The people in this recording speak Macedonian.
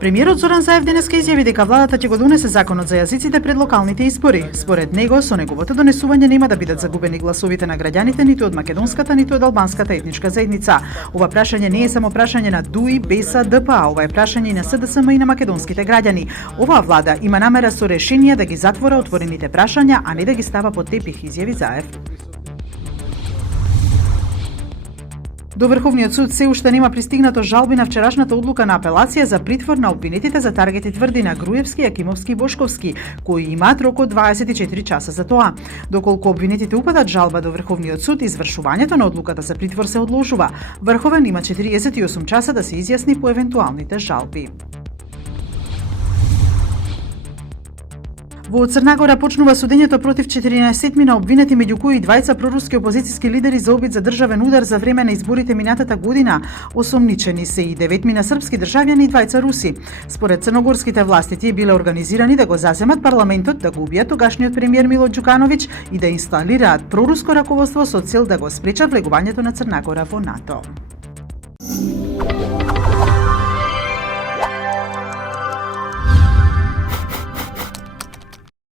Премиерот Зоран Заев денеска изјави дека владата ќе го донесе законот за јазиците пред локалните избори. Според него, со неговото донесување нема да бидат загубени гласовите на граѓаните ниту од македонската, ниту од албанската етничка заедница. Ова прашање не е само прашање на ДУИ, БЕСА, ДПА, ова е прашање и на СДСМ и на македонските граѓани. Оваа влада има намера со решенија да ги затвора отворените прашања, а не да ги става под тепих, изјави Заев. До Врховниот суд се уште нема пристигнато жалби на вчерашната одлука на апелација за притвор на обвинетите за таргети тврди на Груевски, Акимовски и Бошковски, кои имаат рок од 24 часа за тоа. Доколку обвинетите упатат жалба до Врховниот суд, извршувањето на одлуката за притвор се одложува. Врховен има 48 часа да се изјасни по евентуалните жалби. Во Црна Гора почнува судењето против 14 на обвинети, меѓу кои двајца проруски опозициски лидери за обид за државен удар за време на изборите минатата година. Осомничени се и 9 српски државјани и двајца руси. Според црногорските власти, тие биле организирани да го заземат парламентот, да го убијат тогашниот премиер Мило Ѓукановиќ и да инсталираат проруско раководство со цел да го спречат влегувањето на Црна Гора во НАТО.